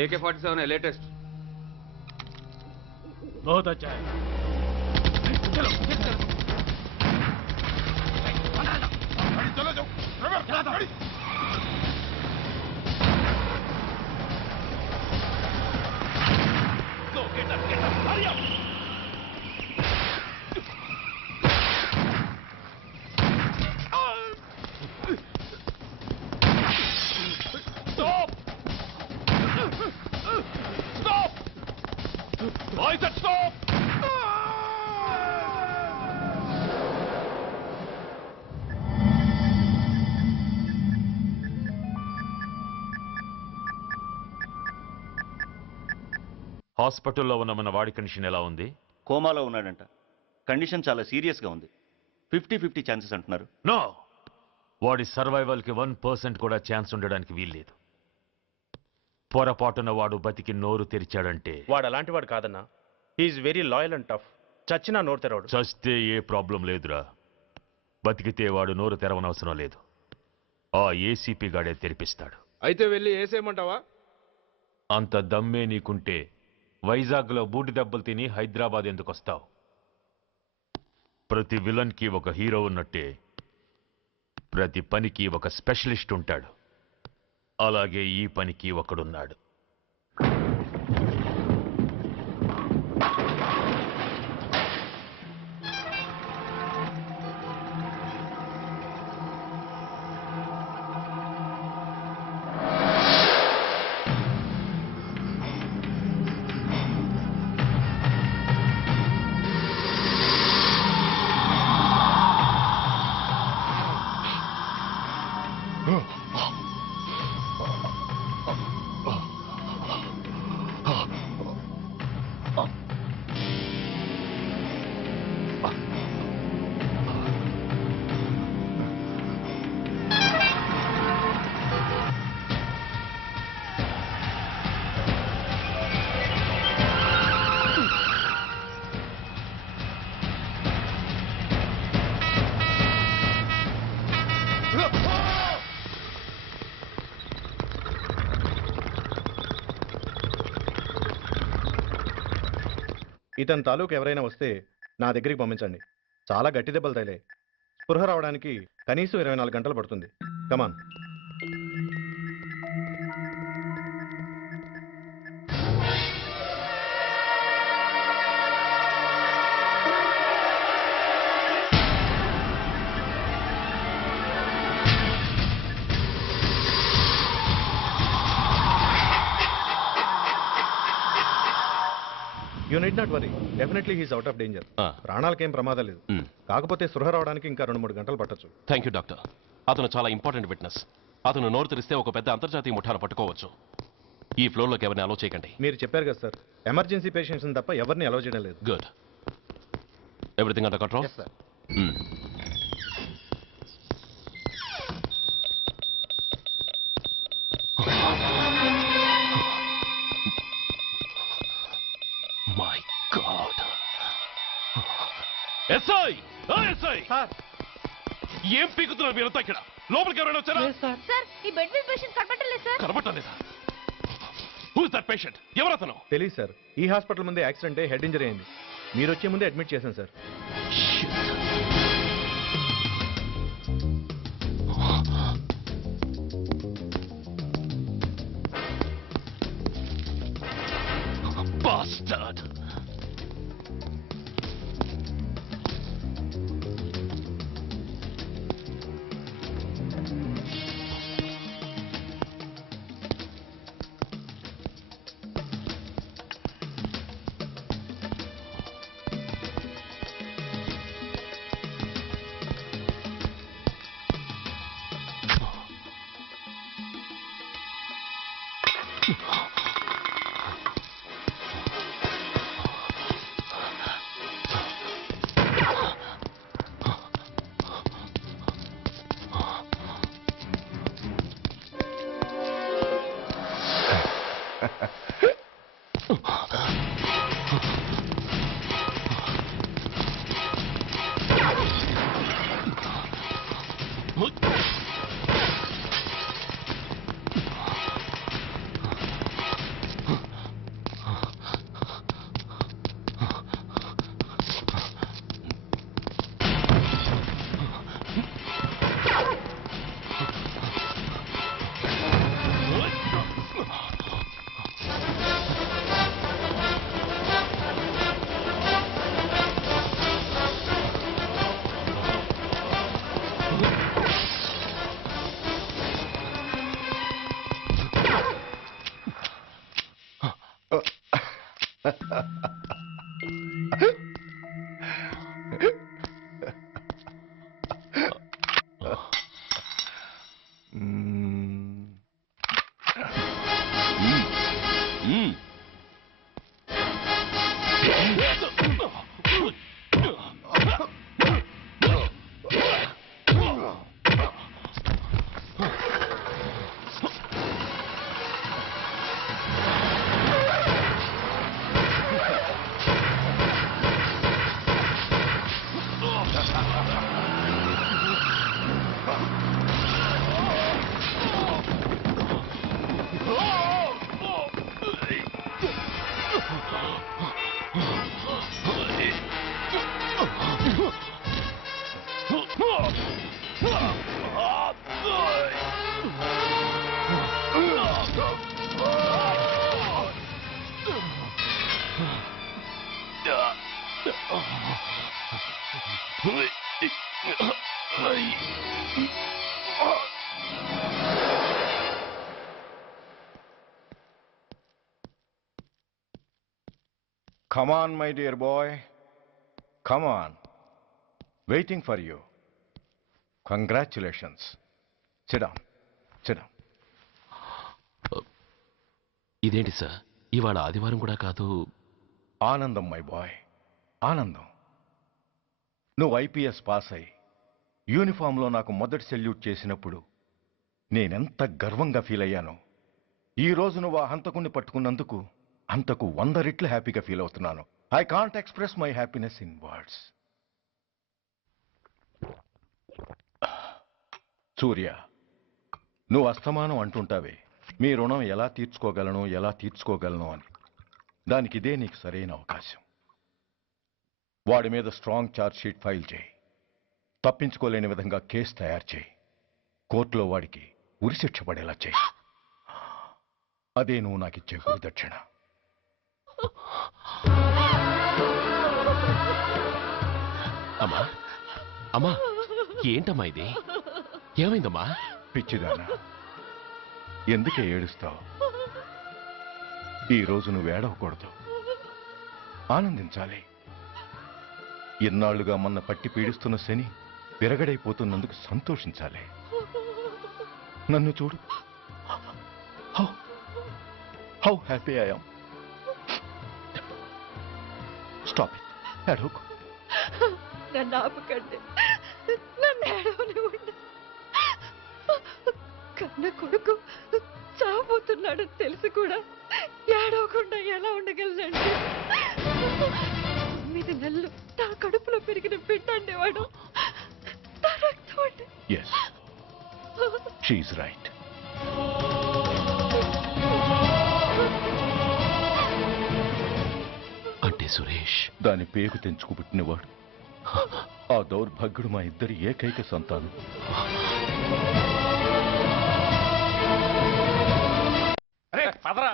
ये AK-47 है latest. बहुत अच्छा है। चलो चलो चलो जाओ चला दो। Go, get up, hurry up! Stop! Stop! I said stop! హాస్పిటల్లో ఉన్న మన వాడి కండిషన్ ఎలా ఉంది? కోమాలో ఉన్నాడంట. కండిషన్ చాలా సీరియస్గా ఉంది. 50-50 ఛాన్సెస్ అంటున్నారు. నో, వాడి సర్వైవల్కి 1% కూడా ఛాన్స్ ఉండడానికి వీల్లేదు. పొరపాటున వాడు బతికి నోరు తెరిచాడంటే వాడు అలాంటి వాడు కాదన్నా. He's very loyal and tough. చచ్చినా నోరు తెరవడు. చస్తే ఏ ప్రాబ్లం లేదురా. బతికితే వాడు నోరు తెరవనవసరం లేదు. ఆ ఏసీపీ గాడే తెరిపిస్తాడు. అయితే వెళ్ళి ఏసేయమంటావా? అంత దమ్మే నీకుంటే వైజాగ్లో బూటి దెబ్బలు తిని హైదరాబాద్ ఎందుకు వస్తావు? ప్రతి విలన్కి ఒక హీరో ఉన్నట్టే ప్రతి పనికి ఒక స్పెషలిస్ట్ ఉంటాడు. అలాగే ఈ పనికి ఒకడున్నాడు. ఇతని తాలూకు ఎవరైనా వస్తే నా దగ్గరికి పంపించండి. చాలా గట్టి దెబ్బలు తగిలే. స్పృహ రావడానికి కనీసం 24 గంటలు పడుతుంది. Come on. You need not worry. Definitely he's out of danger. ప్రాణాలకేం ప్రమాదం లేదు. కాకపోతే స్పృహ రావడానికి ఇంకా 2-3 గంటలు పట్టొచ్చు. Thank you doctor. అతను చాలా ఇంపార్టెంట్ విట్నెస్. అతను నోరు తెరిస్తే ఒక పెద్ద అంతర్జాతీయ ముఠాను పట్టుకోవచ్చు. ఈ ఫ్లోర్లోకి ఎవరిని అలో చేయకండి. మీరు చెప్పారు కదా సార్, ఎమర్జెన్సీ పేషెంట్స్ తప్ప ఎవరిని అలో చేయడం లేదు. Good. Everything under control? Yes sir. My god. SI! SI! ఏం పీకుతున్నారు మీరంతా ఇక్కడ? లోపలికి ఎవరైనా వచ్చారా? సార్, ఈ బెడ్ మీద పేషెంట్ కనబట్టలేదు సార్. కనబట్టలేదా? Who is that patient? ఎవరతను? తెలియదు సార్. ఈ హాస్పిటల్ ముందే యాక్సిడెంట్ హెడ్ ఇంజరీ అయింది. మీరు వచ్చే ముందే అడ్మిట్ చేశాను sir. Bastard! Come on, my dear boy. Come on. Waiting for you. Congratulations. Sit down. Sit down. ఇదేంటి సార్ ఇవాళ ఆదివారం కూడా కాదు. ఆనందం మై బాయ్, ఆనందం. నువ్వు ఐపీఎస్ పాస్ అయి యూనిఫామ్లో నాకు మొదటి సెల్యూట్ చేసినప్పుడు నేనెంత గర్వంగా ఫీల్ అయ్యానో, ఈరోజు నువ్వు ఆ హంతకుణ్ణి పట్టుకున్నందుకు అంతకు 100 రెట్లు హ్యాపీగా ఫీల్ అవుతున్నాను. I can't express my happiness in words. Surya, నువ్వు అస్తమానం అంటుంటావే మీ రుణం ఎలా తీర్చుకోగలను అని. దానికి ఇదే నీకు సరైన అవకాశం. వాడి మీద స్ట్రాంగ్ ఛార్జ్ షీట్ ఫైల్ చేయి. తప్పించుకోలేని విధంగా కేసు తయారు చేయి. కోర్టులో వాడికి ఉరిశిక్ష పడేలా చేయి. అదే నువ్వు నాకిచ్చే గురుదక్షిణ. అమ్మా అమ్మా, ఏంటమ్మా ఇది? ఏమైందమ్మా? పిచ్చిదానా, ఎందుకే ఏడుస్తావు? ఈరోజు నువ్వు ఏడవకూడదు, ఆనందించాలి. ఇన్నాళ్లుగా మొన్న పట్టి పీడిస్తున్న శని విరగడైపోతున్నందుకు సంతోషించాలి. నన్ను చూడు, how happy I am. Stop it, ఏడవకు. నన్ను ఆపకండి, నన్ను ఏడవనివ్వండి. కన్న కొడుకు చావబోతున్నాడని తెలిసి కూడా ఏడవకుండా ఎలా ఉండగలనండి? 9 నెలలు నా కడుపులో పెరిగిన బిడ్డ అండేవాడు. నా రక్తం అండి. Yes, she's right. అంటే సురేష్ దాని పేగు తెంచుకు పుట్టినవాడు. ఆ దౌర్భాగ్యుడు మా ఇద్దరి ఏకైక సంతానం.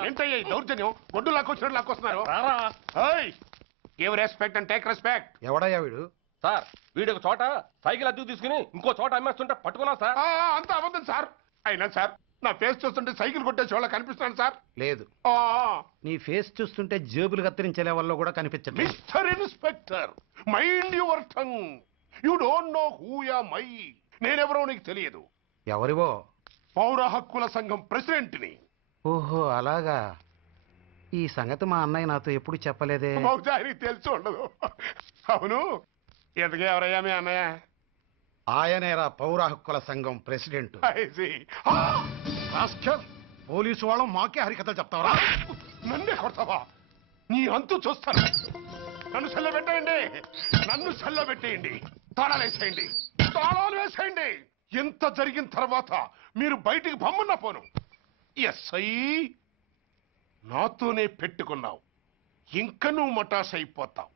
ఏంటయ్యా ఈ దౌర్జన్యం? గొడ్డు లాక్కొచ్చినట్టు లాక్కొస్తున్నారు. Give respect and take respect. ఎవడయ్యా వీడు? సార్ వీడు ఒక చోట సైకిల్ అద్దెకు తీసుకుని ఇంకో చోట అమ్మేస్తుంటే పట్టుకున్నా సార్. అంత అబద్ధం సార్. అయినా సార్ నా ఫేస్ చూస్తుంటే సైకిల్ కొట్టేసి వాళ్ళ కనిపిస్తున్నాను సార్. లేదు, నీ ఫేస్ చూస్తుంటే జేబులు కత్తిరించే లెవెల్లో కూడా కనిపించట్లేదు. Mister inspector, mind your tongue. You don't know who am I. నేనెవరో నీకు తెలియదు. ఎవరివో? పౌర హక్కుల సంఘం ప్రెసిడెంట్ని. ఓహో అలాగా. ఈ సంగతి మా అన్నయ్య నాతో ఎప్పుడు చెప్పలేదే. బహుశా ఆయనకి తెలిసి ఉండదు. అవును, ఎందుకు ఎవరయ్యా మీ అన్నయ్య? ఆయనేరా పౌర హక్కుల సంఘం ప్రెసిడెంట్. I see. పోలీసు వాళ్ళం మాకే హరికథలు చెప్తావరా? నన్నే కొడతావా? నీ అంతు చూస్తాను. నన్ను సెల్లబెట్టేయండి, నన్ను సెల్లబెట్టేయండి. తాళాలు వేసేయండి, తాళాలు వేసేయండి. ఎంత జరిగిన తర్వాత మీరు బయటికి పంపన్న పోను. ఎస్ఐ, నాతోనే పెట్టుకున్నావు, ఇంకా నువ్వు మటాస్ అయిపోతావు.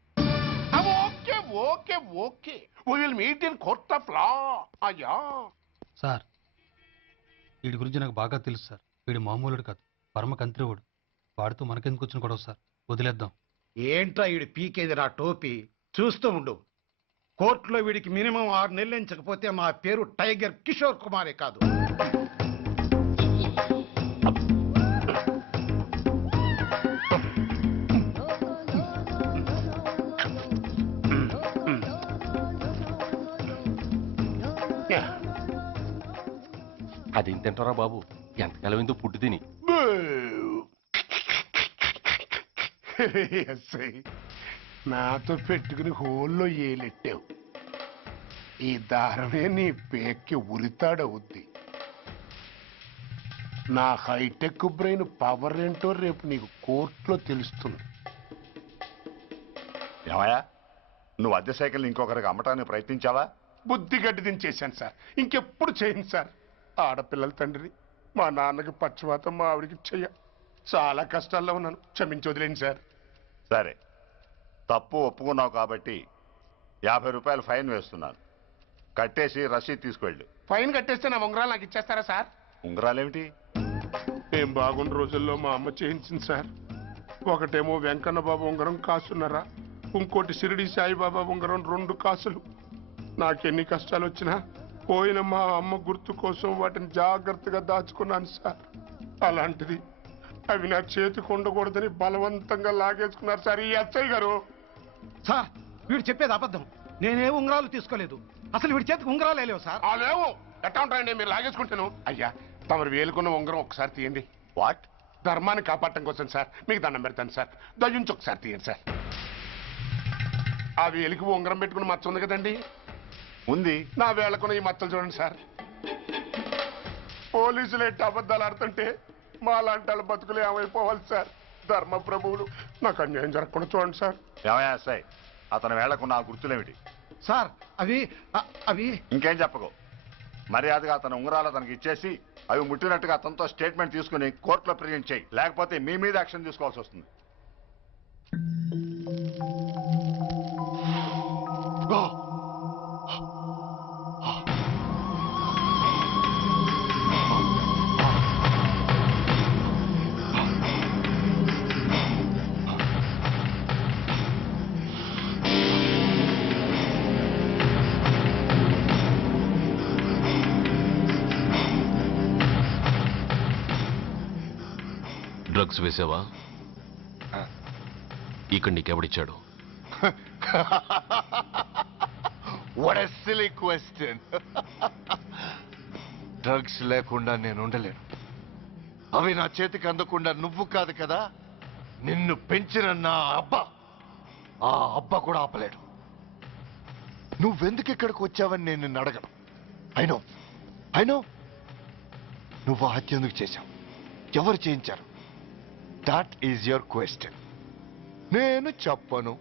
Okay okay okay, we will meet in court of law. అయ్యా సార్, వీడి గురించి నాకు బాగా తెలుసు సార్. వీడు మామూలుడు కాదు, పరమ కంత్రివుడు. వాడితో మనకెందుకు వచ్చిన గొడవ సార్? వదిలేద్దాం. ఏంట్రా వీడి పీకేది నా టోపీ? చూస్తూ ఉండు. కోర్టులో వీడికి మినిమం 6 నెలలు ఎంచకపోతే మా పేరు టైగర్ కిషోర్ కుమారే కాదు. అది తింటారా బాబు, ఎంతకాలం ఎందుకు పుట్టి తిని. ఎస్ఐ, నాతో పెట్టుకుని హోల్లో ఏలెట్టావు. ఈ దారమే నీ పేక్కి ఉరితాడవుద్ది. నా హైటెక్ బ్రెయిన్ పవర్ ఏంటో రేపు నీకు కోర్టులో తెలుస్తుంది. ఏమయ్యా, నువ్వు అద్దె సైకిల్ ఇంకొకరికి అమ్మటానికి ప్రయత్నించావా? బుద్ధి గడ్డి దించేశాను సార్, ఇంకెప్పుడు చేయను సార్. ఆడపిల్లల తండ్రిని, మా నాన్నకి పక్షవాతం, మా ఆవిడికి చెయ్య. చాలా కష్టాల్లో ఉన్నాను, క్షమించి వదిలేండి సార్. సరే, తప్పు ఒప్పుకున్నావు కాబట్టి 50 రూపాయలు ఫైన్ వేస్తున్నాను. కట్టేసి రసీదు తీసుకువెళ్ళు. ఫైన్ కట్టేస్తే నా ఉంగరాలు నాకు ఇచ్చేస్తారా సార్? ఉంగరాలేమిటి? ఏం బాగున్న రోజుల్లో మా అమ్మ చేయించింది సార్. ఒకటేమో వెంకన్న బాబు ఉంగరం కాసున్నారా, ఇంకోటి షిరిడి సాయిబాబా ఉంగరం 2 కాసులు. నాకెన్ని కష్టాలు వచ్చినా పోయిన మా అమ్మ గుర్తు కోసం వాటిని జాగ్రత్తగా దాచుకున్నాను సార్. అలాంటిది అవి నా చేతికి ఉండకూడదని బలవంతంగా లాగేసుకున్నారు సార్ ఈ ఎస్ఐ గారు. సార్ వీడు చెప్పేది అబద్ధం. నేనే ఉంగరాలు తీసుకోలేదు. అసలు వీడి చేతికి ఉంగరాలు లేవు సార్. ఆ లేవు, ఎట్టా ఉంటాయండి, మీరు లాగేసుకుంటాను. అయ్యా, తమరు వేలుకున్న ఉంగరం ఒకసారి తీయండి. వాట్? ధర్మాన్ని కాపాడటం కోసం సార్, మీకు దండం పెడతాను సార్. దయ్యుంచి ఒకసారి తీయండి సార్. ఆ వేలికి ఉంగరం పెట్టుకుని మచ్చ ఉంది కదండి, ఉంది. నా వేళకున్న ఈ మచ్చలు చూడండి సార్. పోలీసులు ఎట్టి అబద్ధాలు ఆడుతుంటే మా లాంటి వాళ్ళ బతుకులు ఏమైపోవాలి సార్? ధర్మ ప్రభువులు, నాకు అన్యాయం జరగకుండా చూడండి సార్. ఏమయ్యా ఎస్ఐ, అతని వేళకున్న ఆ గుర్తులేమిటి? సార్ అవి ఇంకేం చెప్పకు. మర్యాదగా అతని ఉంగరాలు అతనికి ఇచ్చేసి అవి ముట్టినట్టుగా అతనితో స్టేట్మెంట్ తీసుకుని కోర్టులో ప్రజెంట్ చేయి. లేకపోతే మీ మీద యాక్షన్ తీసుకోవాల్సి వస్తుంది. డ్రగ్స్ వేసావా? ఇక్కడ నీకెవడిచ్చాడు? What a silly question. Drugs లేకుండా నేను ఉండలేను. అవి నా చేతికి అందకుండా నువ్వు కాదు కదా, నిన్ను పెంచిన నా అబ్బా, ఆ అబ్బా కూడా ఆపలేడు. నువ్వెందుకు ఇక్కడికి వచ్చావని నేను నిన్ను అడగను. అయినో నువ్వు ఆ హత్య ఎందుకు చేశావు, ఎవరు చేయించారు? That is your question. నేను చెప్పను.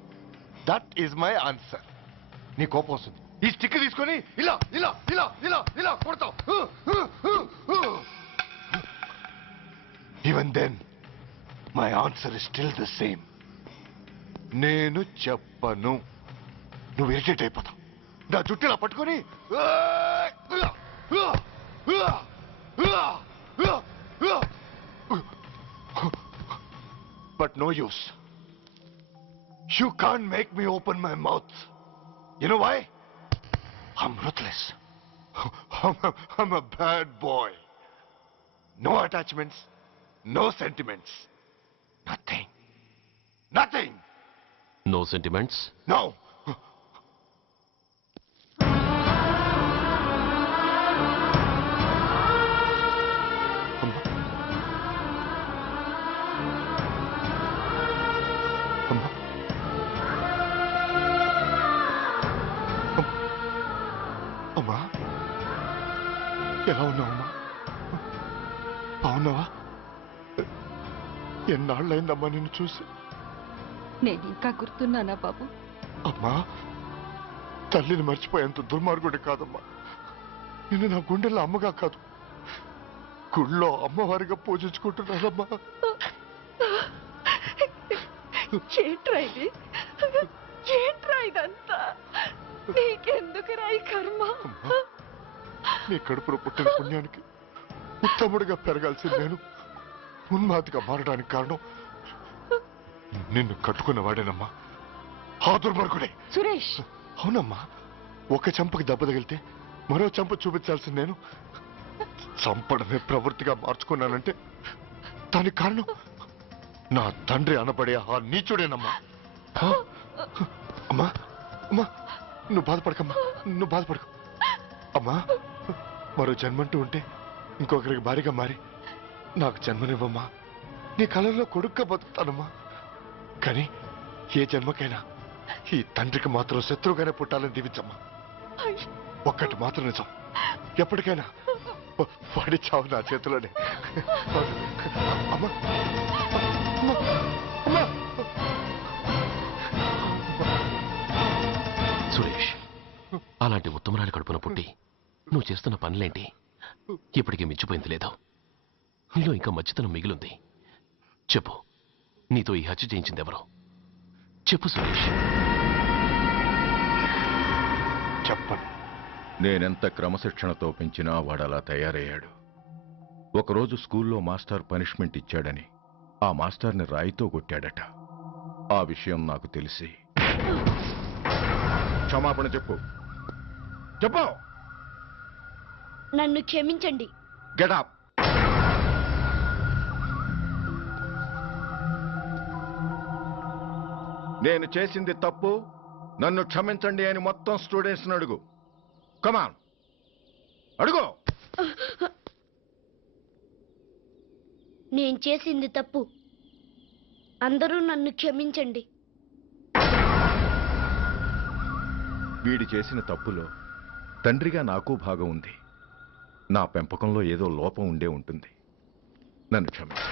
That is my answer. నీ కోపం వస్తుంది, ఈ స్టిక్ తీసుకొని ఇలా ఇలా ఇలా ఇలా ఇలా కొడతావు. Even then my answer is still the same. నేను చెప్పను. నువ్వు ఇరిటేట్ అయిపోతావు. నా జుట్టులా పట్టుకొని but no use. You can't make me open my mouth. You know why? I'm ruthless. I'm a bad boy. No attachments, no sentiments. Nothing. Nothing. No sentiments? No. అమ్మా, ఎలా ఉన్నావమ్మా? బాగున్నావా? ఎన్నాళ్ళైందమ్మా నిన్ను చూసి? నేను ఇంకా గుర్తున్నానా బాబు? అమ్మా, తల్లిని మర్చిపోయేంత దుర్మార్గుడి కాదమ్మా. నిన్ను నా గుండెల్లో అమ్మగా కాదు, గుళ్ళో అమ్మవారిగా పూజించుకుంటున్నానమ్మా. ఏంట్రా ఇది? ఏంట్రా ఇదంతా? నీకెందుకు రాయి కర్మ? నీ కడుపులో పుట్టిన పుణ్యానికి ఉత్తముడిగా పెరగాల్సిన నేను ఉన్మాదిగా మారడానికి కారణం నిన్ను కట్టుకున్న వాడేనమ్మా, ఆ దుర్మార్గుడే. సురేష్! అవునమ్మా, ఒక చెంపకి దెబ్బ తగిలితే మరో చెంప చూపించాల్సిన నేను చంపడమే ప్రవృత్తిగా మార్చుకున్నానంటే దానికి కారణం నా తండ్రి అనబడే ఆ నీచుడేనమ్మా. అమ్మా అమ్మా, నువ్వు బాధపడకమ్మా, నువ్వు బాధపడకు. అమ్మా మరో జన్మంటూ ఉంటే ఇంకొకరికి భారీగా మారి నాకు జన్మనివ్వమ్మా. నీ కళల్లో కొడుగ్గా బతుకుతానమ్మా. కానీ ఏ జన్మకైనా ఈ తండ్రికి మాత్రం శత్రువుగానే పుట్టాలని దీవించమ్మా. ఒక్కటి మాత్రం నిజం, ఎప్పటికైనా వాడి చావు నా చేతిలోనే. అమ్మా అమ్మా అమ్మా. సురేష్, అలాంటి ఉత్తమరాలి కడుపున పుట్టి నువ్వు చేస్తున్న పనులేంటి? ఇప్పటికీ మించిపోయింది లేదు. నీలో ఇంకా మంచితనం మిగిలింది. చెప్పు, నీతో ఈ హత్య చేయించింది ఎవరు? చెప్పు సురేష్. చెప్పను. నేనెంత క్రమశిక్షణతో పెంచినా వాడలా తయారయ్యాడు. ఒకరోజు స్కూల్లో మాస్టర్ పనిష్మెంట్ ఇచ్చాడని ఆ మాస్టర్ని రాయితో కొట్టాడట. ఆ విషయం నాకు తెలిసి క్షమాపణ చెప్పు. చెప్పు. నన్ను క్షమించండి. గెటప్. నేను చేసింది తప్పు, నన్ను క్షమించండి అని మొత్తం స్టూడెంట్స్ని అడుగు. కమాన్, అడుగు. నేను చేసింది తప్పు, అందరూ నన్ను క్షమించండి. వీడి చేసిన తప్పులో తండ్రిగా నాకు భాగం ఉంది. నా పెంపకంలో ఏదో లోపం ఉండే ఉంటుంది. నన్ను క్షమించు.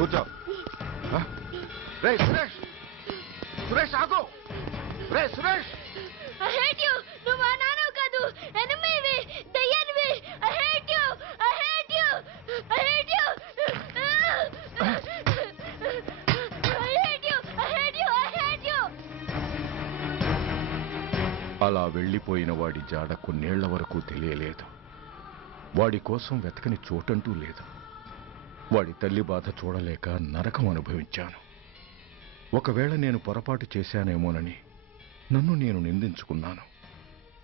కూర్చో. రే సురేష్, సురేష్ ఆగు. రే సురేష్. I hate you. నువ్వు మా నాన్న కాదు, ఎనిమివి, దయ్యానివి. I hate you. I hate you. I hate you. I hate you. I hate you. I hate you. అలా వెళ్ళిపోయిన వాడి జాడ కొన్నేళ్ల వరకు తెలియలేదు. వాడి కోసం వెతకని చోటంటూ లేదు. వాడి తల్లి బాధ చూడలేక నరకం అనుభవించాను. ఒకవేళ నేను పొరపాటు చేశానేమోనని నన్ను నేను నిందించుకున్నాను.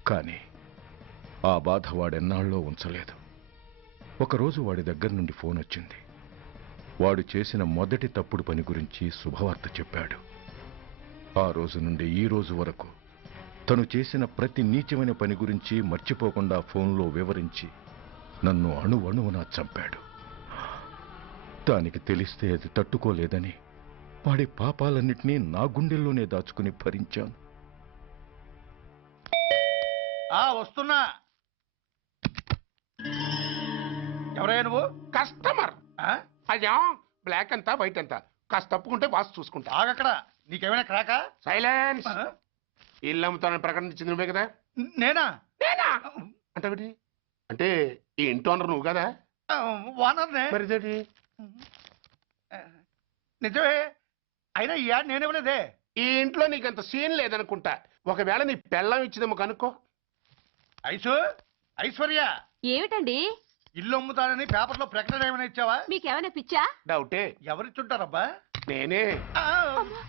కానీ ఆ బాధ వాడెన్నాళ్ళలో ఉంచలేదు. ఒకరోజు వాడి దగ్గర నుండి ఫోన్ వచ్చింది. వాడు చేసిన మొదటి తప్పుడు పని గురించి శుభవార్త చెప్పాడు. ఆ రోజు నుండి ఈ రోజు వరకు తను చేసిన ప్రతి నీచమైన పని గురించి మర్చిపోకుండా ఫోన్లో వివరించి నన్ను అణువణువునా చంపాడు. దానికి తెలిస్తే అది తట్టుకోలేదని వాడి పాపాలన్నిటినీ నా గుండెల్లోనే దాచుకుని భరించాను. వస్తున్నా. ఎవరయ్యా నువ్వు? కస్టమర్. అయ్యా, బ్లాక్ అంతా వైట్ అంతా కాస్త తప్పుకుంటే వాసు చూసుకుంటా. ఆగక్కడ. నీకేమైనా క్రాకా? సైలెన్స్. ఇల్లు అమ్ముతానని ప్రకటించింది నువ్వే కదా? నేనా? నేనా అంటే అంటే ఈ ఇంటి ఓనర్ నువ్వు కదా? ఓనర్నే. మరి ఇదేంటి? నిజమే. అయినా ఈ యాడ్ నేనేమలేదే. ఈ ఇంట్లో నీకంత సీన్ లేదనుకుంటా. ఒకవేళ నీ పెళ్ళం ఇచ్చిందేమో కనుక్కో. ఐశ్వర్య, ఏమిటండి? ఇల్లు అమ్ముతానని పేపర్లో ప్రకటన ఏమైనా ఇచ్చావా? మీకేమైనా పిచ్చా? డౌటే. ఎవరిచ్చుంటారబ్బా? నేనే.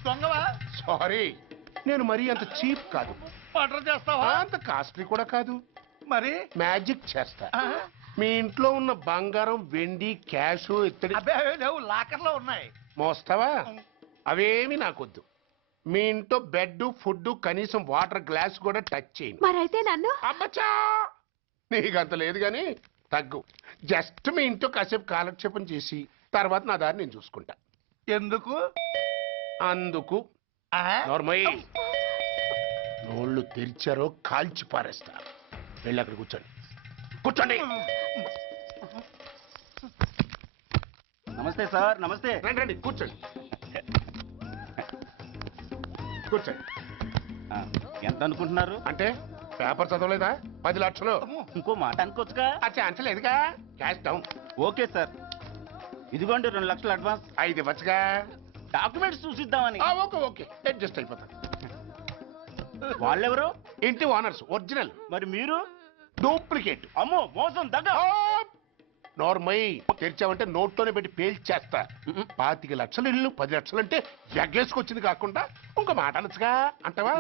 దొంగవా? సారీ, నేను మరీ అంత చీప్ కాదు. మర్డర్ చేస్తావా? అంత కాస్ట్లీ కూడా కాదు. మరి మ్యాజిక్ చేస్తా. మీ ఇంట్లో ఉన్న బంగారం, వెండి, క్యాష్, ఇత్తడి లేవు, లాకర్లో ఉన్నాయి. మోస్తావా? అవేమి నాకొద్దు. మీ ఇంట్లో బెడ్, ఫుడ్, కనీసం వాటర్ గ్లాస్ కూడా టచ్ చేయను. మరైతే నన్ను అబ్బచ్చా, నీకంత లేదు గాని తగ్గు. జస్ట్ మీ ఇంట్లో కాసేపు కాలక్షేపం చేసి తర్వాత నా దారి నేను చూసుకుంటా. ఎందుకు? అందుకు. నోర్మయ్య, నోళ్ళు తెరిచారో కాల్చి పారేస్తా. వెళ్ళి అక్కడ కూర్చోండి. కూర్చోండి. నమస్తే సార్. నమస్తే. రండి రండి, కూర్చోండి. కూర్చోండి. ఎంత అనుకుంటున్నారు? అంటే పేపర్ చదవలేదా? 10 లక్షలు. ఇంకో మాట అనుకోవచ్చుగా. ఆ ఛాన్స్ లేదుగా. Cash down. ఓకే సార్, ఇదిగోండి 2 లక్షలు అడ్వాన్స్. 5 ఇవ్వచ్చుగా. డాక్యుమెంట్స్ చూసిద్దామని. ఓకే ఓకే, అడ్జస్ట్ అయిపోతాను. వాళ్ళెవరు? ఇంటి ఓనర్స్, ఒరిజినల్. మరి మీరు? డూప్లికేట్. అమ్మో, మోసం, దగ్గర. నోర్మై, తెరిచావంటే నోట్లోనే పెట్టి పేల్చేస్తా. 25 లక్షలు ఇల్లు 10 లక్షలు అంటే ఎగ్గేసుకొచ్చింది కాకుండా ఇంకో మాట అనొచ్చుగా. అంటావా?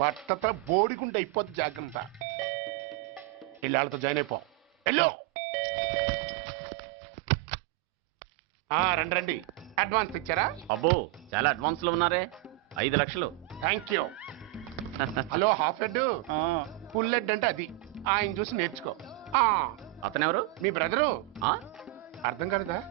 బట్టత బోడిగుండ అయిపోద్ది. జాగ్రత్త. ఇల్లాళ్ళతో జాయిన్ అయిపో. ఎల్లో. రండి రండి. అడ్వాన్స్ ఇచ్చారా? అబ్బో, చాలా అడ్వాన్స్ లో ఉన్నారే. 5 లక్షలు. Thank you. Hello half head full head అంటే అది ఆయన చూసి నేర్చుకో. అతనెవరు? మీ బ్రదరు. అర్థం కాలేదా?